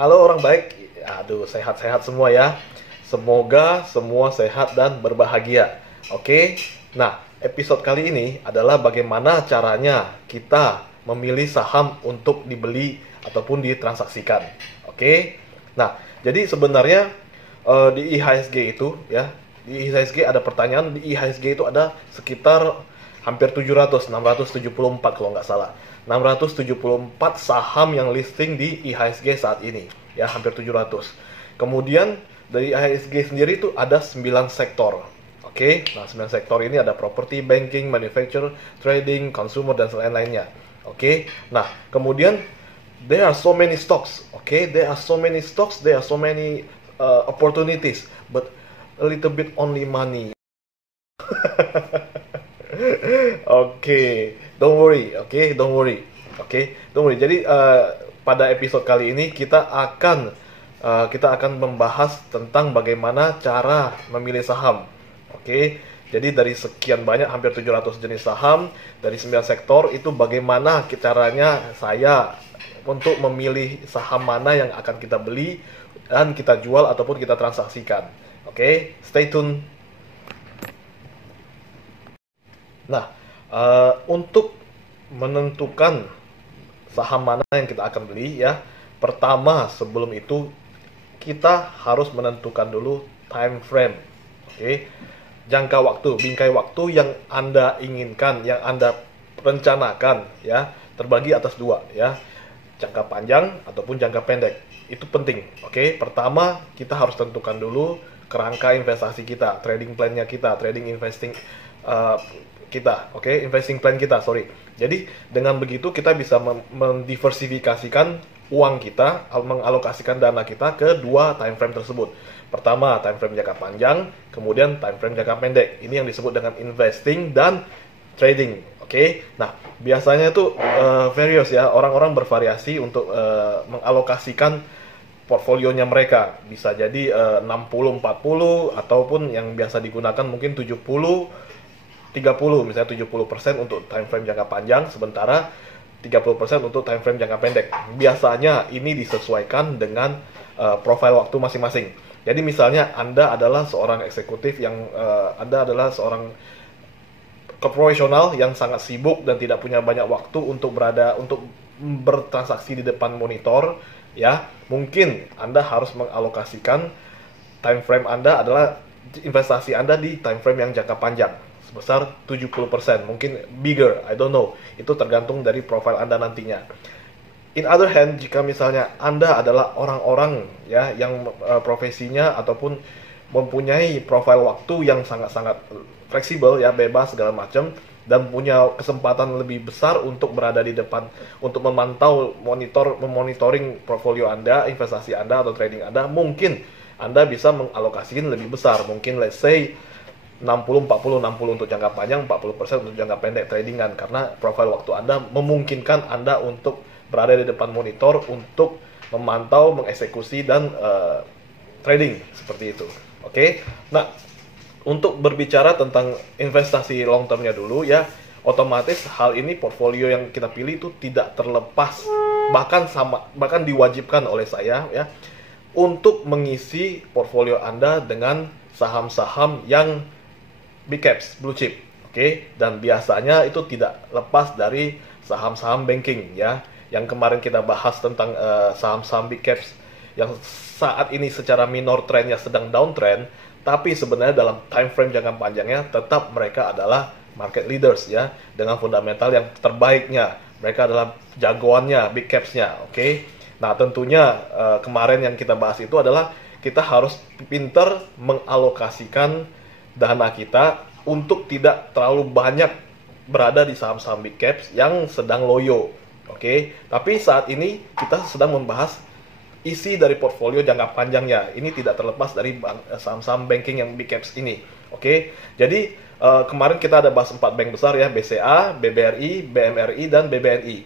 Halo orang baik. Aduh, sehat-sehat semua ya. Semoga semua sehat dan berbahagia. Oke. Nah, episode kali ini adalah bagaimana caranya kita memilih saham untuk dibeli ataupun ditransaksikan. Oke. Nah, jadi sebenarnya di IHSG itu ya, di IHSG ada pertanyaan, di IHSG itu ada sekitar hampir 700, 674 kalau nggak salah. 674 saham yang listing di IHSG saat ini, ya hampir 700. Kemudian dari IHSG sendiri itu ada 9 sektor. Oke, nah 9 sektor ini ada property, banking, manufacture, trading, consumer, dan lain-lainnya. Oke, nah kemudian there are so many stocks. Okay, there are so many stocks, there are so many opportunities, but a little bit only money. Oke, don't worry. Oke, don't worry. Oke, don't worry. Jadi pada episode kali ini kita akan membahas tentang bagaimana cara memilih saham. Oke, jadi dari sekian banyak hampir 700 jenis saham dari 9 sektor itu bagaimana caranya saya untuk memilih saham mana yang akan kita beli dan kita jual ataupun kita transaksikan. Oke, stay tune. Nah, untuk menentukan saham mana yang kita akan beli ya, pertama sebelum itu kita harus menentukan dulu time frame. Oke, jangka waktu, bingkai waktu yang Anda inginkan, yang Anda rencanakan ya, terbagi atas dua ya, jangka panjang ataupun jangka pendek. Itu penting. Oke, pertama kita harus tentukan dulu kerangka investasi kita, trading plan-nya kita, trading investing kita, oke, investing plan kita, sorry. Jadi dengan begitu kita bisa mendiversifikasikan uang kita, mengalokasikan dana kita ke dua time frame tersebut. Pertama time frame jangka panjang, kemudian time frame jangka pendek. Ini yang disebut dengan investing dan trading, oke. Nah biasanya itu various ya, orang-orang bervariasi untuk mengalokasikan portfolionya mereka. Bisa jadi 60-40 ataupun yang biasa digunakan mungkin 70-30, misalnya 70% untuk time frame jangka panjang, sementara 30% untuk time frame jangka pendek. Biasanya ini disesuaikan dengan profil waktu masing-masing. Jadi misalnya Anda adalah seorang eksekutif yang Anda adalah seorang profesional yang sangat sibuk dan tidak punya banyak waktu untuk bertransaksi di depan monitor, ya, mungkin Anda harus mengalokasikan time frame Anda adalah investasi Anda di time frame yang jangka panjang sebesar 70%, mungkin bigger, I don't know. Itu tergantung dari profil Anda nantinya. In other hand, jika misalnya Anda adalah orang-orang ya yang profesinya ataupun mempunyai profil waktu yang sangat-sangat fleksibel ya, bebas segala macam, dan punya kesempatan lebih besar untuk berada di depan untuk memantau memonitoring portfolio Anda, investasi Anda atau trading Anda, mungkin Anda bisa mengalokasikan lebih besar, mungkin let's say 60-40, 60 untuk jangka panjang, 40% untuk jangka pendek tradingan, karena profil waktu Anda memungkinkan Anda untuk berada di depan monitor untuk memantau, mengeksekusi dan trading seperti itu. Oke. Nah, untuk berbicara tentang investasi long termnya dulu ya, otomatis hal ini portfolio yang kita pilih itu tidak terlepas, bahkan diwajibkan oleh saya ya untuk mengisi portfolio Anda dengan saham-saham yang big caps, blue chip. Oke, dan biasanya itu tidak lepas dari saham-saham banking ya, yang kemarin kita bahas tentang saham-saham big caps yang saat ini secara minor trendnya sedang downtrend, tapi sebenarnya dalam time frame jangka panjangnya tetap mereka adalah market leaders ya, dengan fundamental yang terbaiknya. Mereka adalah jagoannya, big capsnya. Oke. Nah tentunya kemarin yang kita bahas itu adalah kita harus pintar mengalokasikan dana kita untuk tidak terlalu banyak berada di saham-saham big caps yang sedang loyo. Oke. Tapi saat ini kita sedang membahas isi dari portfolio jangka panjangnya. Ini tidak terlepas dari saham-saham banking yang big caps ini. Oke. Jadi kemarin kita ada bahas 4 bank besar ya, BCA, BBRI, BMRI, dan BBNI.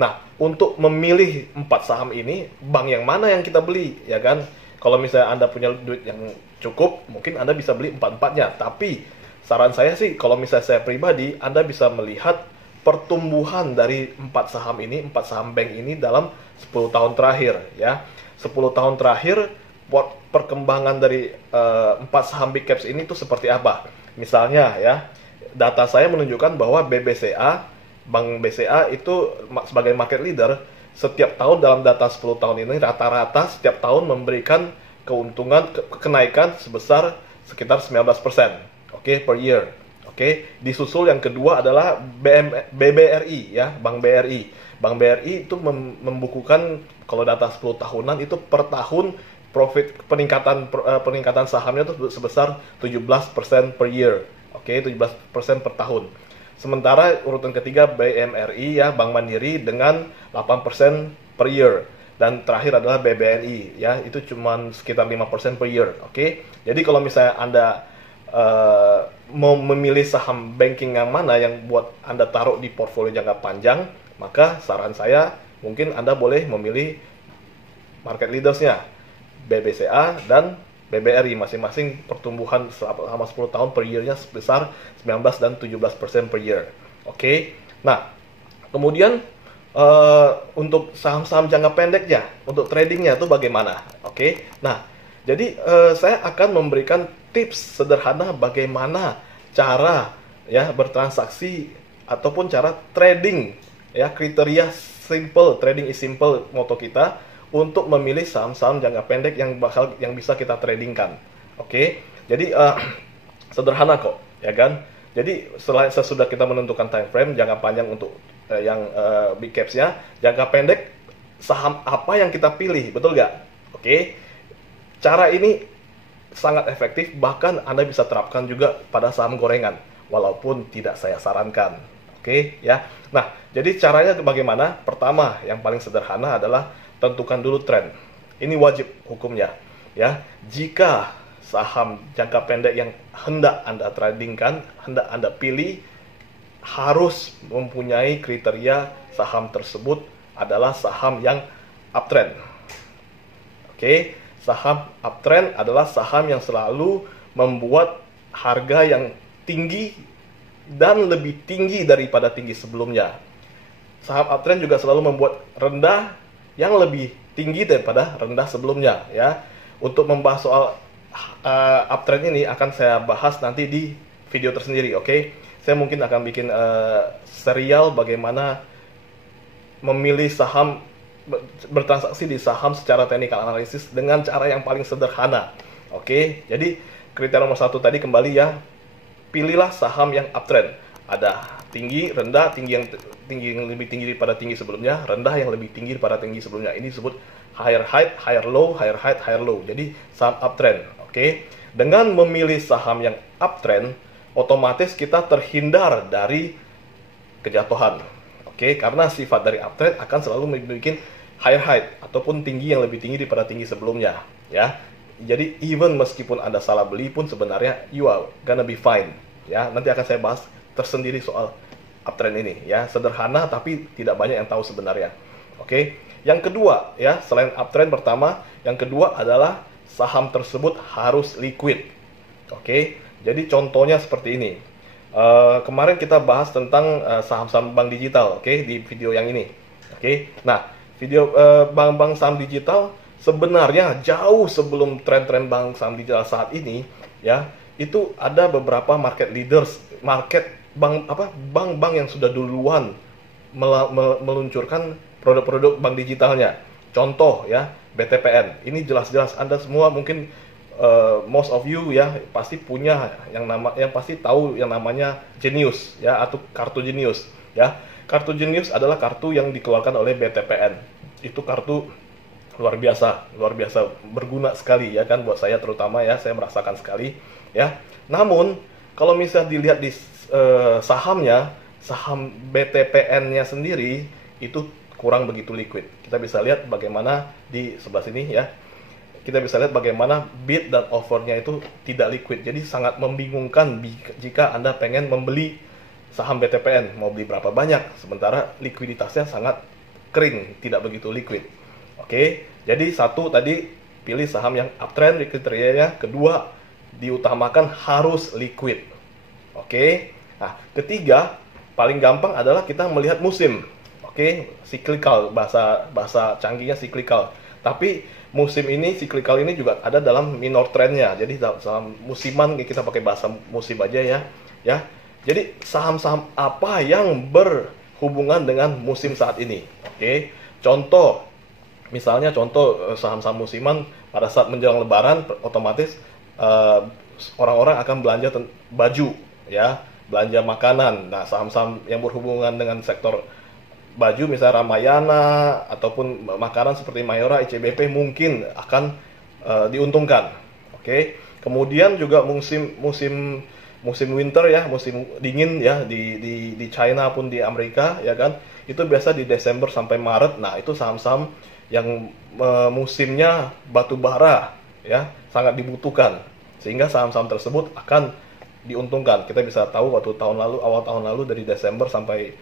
Nah, untuk memilih 4 saham ini, bank yang mana yang kita beli, ya kan? Kalau misalnya Anda punya duit yang cukup, mungkin Anda bisa beli 4-4-nya. Tapi saran saya sih, kalau misalnya saya pribadi, Anda bisa melihat pertumbuhan dari empat saham bank ini dalam 10 tahun terakhir ya. 10 tahun terakhir perkembangan dari empat saham big caps ini tuh seperti apa? Misalnya ya, data saya menunjukkan bahwa Bank BCA itu sebagai market leader setiap tahun dalam data 10 tahun ini rata-rata setiap tahun memberikan keuntungan kenaikan sebesar sekitar 19%. Oke, per year. Oke, disusul yang kedua adalah BBRI ya, Bank BRI. Bank BRI itu membukukan kalau data 10 tahunan itu per tahun peningkatan sahamnya itu sebesar 17% per year. Oke, 17% per tahun. Sementara urutan ketiga BMRI ya, Bank Mandiri dengan 8% per year. Dan terakhir adalah BBNI ya, itu cuma sekitar 5% per year. Oke. Jadi kalau misalnya Anda mau memilih saham banking yang mana yang buat Anda taruh di portfolio jangka panjang, maka saran saya mungkin Anda boleh memilih market leadersnya BBCA dan BBRI, masing-masing pertumbuhan selama 10 tahun per year-nya sebesar 19 dan 17% per year. Oke. Nah, kemudian untuk saham-saham jangka pendeknya, untuk tradingnya itu bagaimana? Oke. Nah, jadi saya akan memberikan tips sederhana bagaimana cara ya bertransaksi ataupun cara trading ya, kriteria simple, trading is simple moto kita untuk memilih saham-saham jangka pendek yang bisa kita tradingkan. Oke. Jadi sederhana kok, ya kan? Jadi sesudah kita menentukan time frame jangka panjang untuk yang big caps-nya, jangka pendek saham apa yang kita pilih, betul nggak? Oke. Cara ini sangat efektif, bahkan Anda bisa terapkan juga pada saham gorengan, walaupun tidak saya sarankan. Oke, ya. Nah, jadi caranya bagaimana? Pertama, yang paling sederhana adalah tentukan dulu trend. Ini wajib hukumnya, ya. Jika saham jangka pendek yang hendak Anda tradingkan, hendak Anda pilih, harus mempunyai kriteria saham tersebut adalah saham yang uptrend. Oke. Saham uptrend adalah saham yang selalu membuat harga yang tinggi dan lebih tinggi daripada tinggi sebelumnya. Saham uptrend juga selalu membuat rendah yang lebih tinggi daripada rendah sebelumnya ya. Untuk membahas soal uptrend ini akan saya bahas nanti di video tersendiri, oke? Saya mungkin akan bikin serial bagaimana memilih saham, bertransaksi di saham secara technical analysis dengan cara yang paling sederhana. Oke, jadi kriteria nomor 1 tadi kembali ya, pilihlah saham yang uptrend. Ada tinggi, rendah, tinggi yang lebih tinggi daripada tinggi sebelumnya, rendah yang lebih tinggi daripada tinggi sebelumnya. Ini disebut higher high, higher low, higher high, higher low. Jadi saham uptrend. Oke, dengan memilih saham yang uptrend, otomatis kita terhindar dari kejatuhan. Oke, karena sifat dari uptrend akan selalu membuat higher high ataupun tinggi yang lebih tinggi daripada tinggi sebelumnya, ya. Jadi even meskipun Anda salah beli pun sebenarnya you are gonna be fine, ya. Nanti akan saya bahas tersendiri soal uptrend ini, ya. Sederhana tapi tidak banyak yang tahu sebenarnya. Oke. Yang kedua, ya, selain uptrend pertama, yang kedua adalah saham tersebut harus liquid. Oke. Jadi contohnya seperti ini. Kemarin kita bahas tentang saham-saham bank digital, oke, di video yang ini, oke. Nah, video bank-bank saham digital sebenarnya jauh sebelum tren-tren bank saham digital saat ini, ya, itu ada beberapa market leaders, bank-bank yang sudah duluan meluncurkan produk-produk bank digitalnya. Contoh ya, BTPN. Ini jelas-jelas Anda semua mungkin most of you ya pasti punya yang pasti tahu yang namanya Genius ya, atau kartu Genius ya. Kartu Genius adalah kartu yang dikeluarkan oleh BTPN. Itu kartu luar biasa berguna sekali ya kan buat saya, terutama ya, saya merasakan sekali ya. Namun kalau misalnya dilihat di sahamnya, saham BTPN-nya sendiri itu kurang begitu liquid. Kita bisa lihat bagaimana di sebelah sini ya. Kita bisa lihat bagaimana bid dan offernya itu tidak liquid. Jadi sangat membingungkan jika Anda pengen membeli saham BTPN, mau beli berapa banyak, sementara likuiditasnya sangat kering, tidak begitu liquid. Oke, jadi satu tadi pilih saham yang uptrend kriterianya, kedua diutamakan harus liquid. Oke, nah ketiga paling gampang adalah kita melihat musim. Oke, cyclical, bahasa bahasa canggihnya cyclical. Tapi musim ini cyclical ini juga ada dalam minor trendnya. Jadi dalam musiman, kita pakai bahasa musim aja ya. Ya. Jadi saham-saham apa yang berhubungan dengan musim saat ini? Oke. Contoh, misalnya saham-saham musiman pada saat menjelang Lebaran, otomatis orang-orang akan belanja baju, ya, belanja makanan. Nah, saham-saham yang berhubungan dengan sektor baju, misalnya Ramayana ataupun makanan seperti Mayora, ICBP mungkin akan diuntungkan. Oke. Kemudian juga musim winter ya, musim dingin ya di China pun di Amerika ya kan. Itu biasa di Desember sampai Maret. Nah, itu saham-saham yang musimnya batu bara ya, sangat dibutuhkan. Sehingga saham-saham tersebut akan diuntungkan. Kita bisa tahu waktu awal tahun lalu dari Desember sampai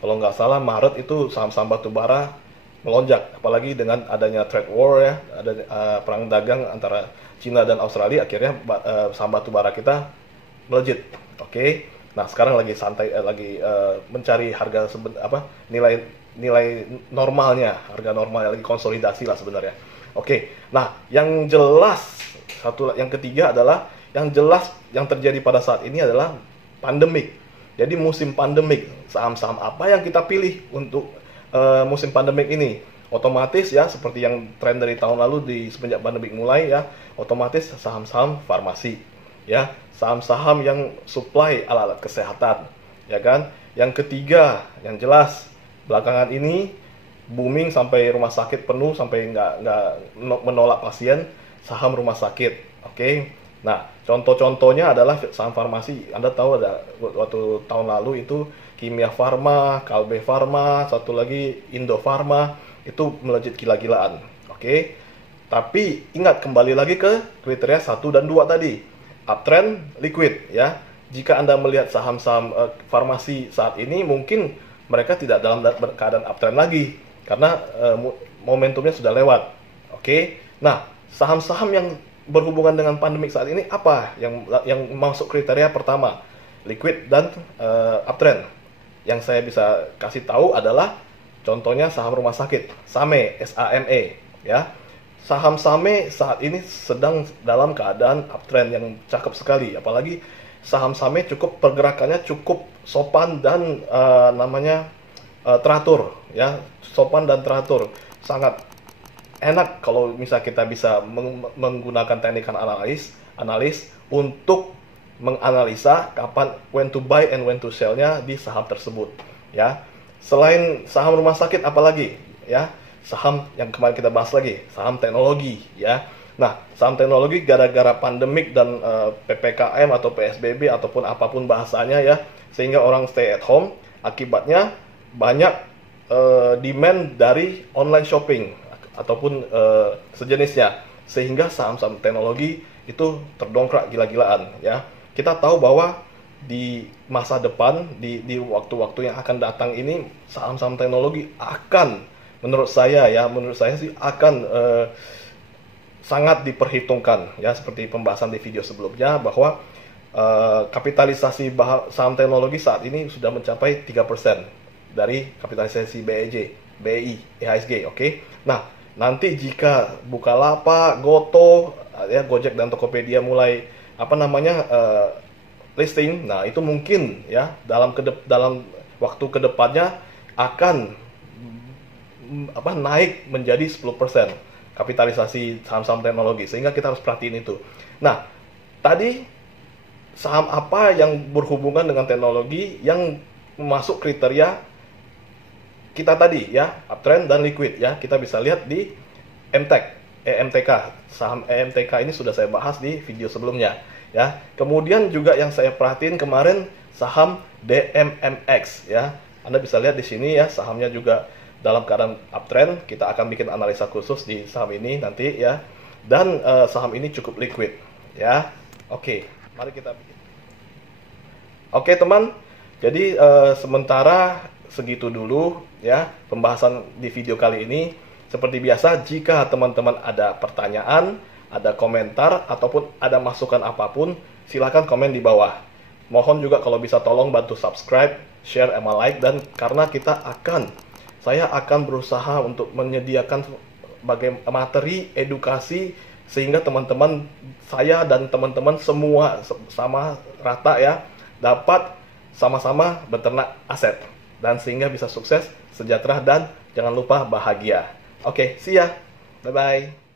kalau nggak salah Maret itu saham-saham batu bara melonjak, apalagi dengan adanya trade war ya, ada perang dagang antara Cina dan Australia, akhirnya saham batu bara kita melejit. Oke. Nah, sekarang lagi santai, mencari harga nilai normalnya, harga normalnya lagi konsolidasi lah sebenarnya. Oke. Nah, yang ketiga adalah yang jelas yang terjadi pada saat ini adalah pandemik. Jadi musim pandemik, saham-saham apa yang kita pilih untuk musim pandemik ini? Otomatis ya, seperti yang tren dari tahun lalu semenjak pandemik mulai ya, otomatis saham-saham farmasi, ya, saham-saham yang supply alat-alat kesehatan, ya kan? Yang ketiga, yang jelas belakangan ini booming sampai rumah sakit penuh, sampai nggak menolak pasien, saham rumah sakit, oke? Nah, contoh-contohnya adalah saham farmasi. Anda tahu ada waktu tahun lalu itu Kimia Farma, Kalbe Farma, satu lagi Indo Farma, itu melejit gila-gilaan. Oke. Tapi ingat, kembali lagi ke kriteria 1 dan 2 tadi. Uptrend, liquid ya. Jika Anda melihat saham-saham farmasi saat ini, mungkin mereka tidak dalam keadaan uptrend lagi karena momentumnya sudah lewat. Oke. Nah, saham-saham yang berhubungan dengan pandemik saat ini apa yang masuk kriteria pertama, liquid dan uptrend? Yang saya bisa kasih tahu adalah contohnya saham rumah sakit, SAME, SAME ya. Saham SAME saat ini sedang dalam keadaan uptrend yang cakep sekali, apalagi saham SAME pergerakannya cukup sopan dan teratur ya, sopan dan teratur, sangat enak kalau misal kita bisa menggunakan teknik analis untuk menganalisa when to buy and when to sell-nya di saham tersebut ya. Selain saham rumah sakit apalagi ya, saham yang kemarin kita bahas lagi, saham teknologi ya. Nah, saham teknologi gara-gara pandemik dan PPKM atau PSBB ataupun apapun bahasanya ya, sehingga orang stay at home, akibatnya banyak demand dari online shopping ataupun sejenisnya, sehingga saham-saham teknologi itu terdongkrak gila-gilaan ya. Kita tahu bahwa di masa depan, di waktu-waktu yang akan datang ini, saham-saham teknologi akan, menurut saya sih akan sangat diperhitungkan ya, seperti pembahasan di video sebelumnya bahwa kapitalisasi saham teknologi saat ini sudah mencapai 3% dari kapitalisasi BI, IHSG, oke. Nah, nanti jika Bukalapak, Goto, ya, Gojek dan Tokopedia mulai listing, nah itu mungkin ya dalam waktu kedepannya akan naik menjadi 10% kapitalisasi saham-saham teknologi, sehingga kita harus perhatiin itu. Nah, tadi saham apa yang berhubungan dengan teknologi yang masuk kriteria kita tadi ya, uptrend dan liquid ya. Kita bisa lihat di EMTK. Saham EMTK ini sudah saya bahas di video sebelumnya ya. Kemudian juga yang saya perhatiin kemarin saham DMMX ya. Anda bisa lihat di sini ya, sahamnya juga dalam keadaan uptrend. Kita akan bikin analisa khusus di saham ini nanti ya. Dan saham ini cukup liquid ya. Oke, mari kita bikin. Oke teman, jadi sementara segitu dulu ya pembahasan di video kali ini. Seperti biasa, jika teman-teman ada pertanyaan, ada komentar, ataupun ada masukan apapun, silakan komen di bawah. Mohon juga kalau bisa tolong bantu subscribe share sama like, dan karena saya akan berusaha untuk menyediakan materi edukasi sehingga teman-teman saya dan teman-teman semua sama rata ya, dapat sama-sama beternak aset dan sehingga bisa sukses, sejahtera, dan jangan lupa bahagia. Oke, see ya. Bye bye.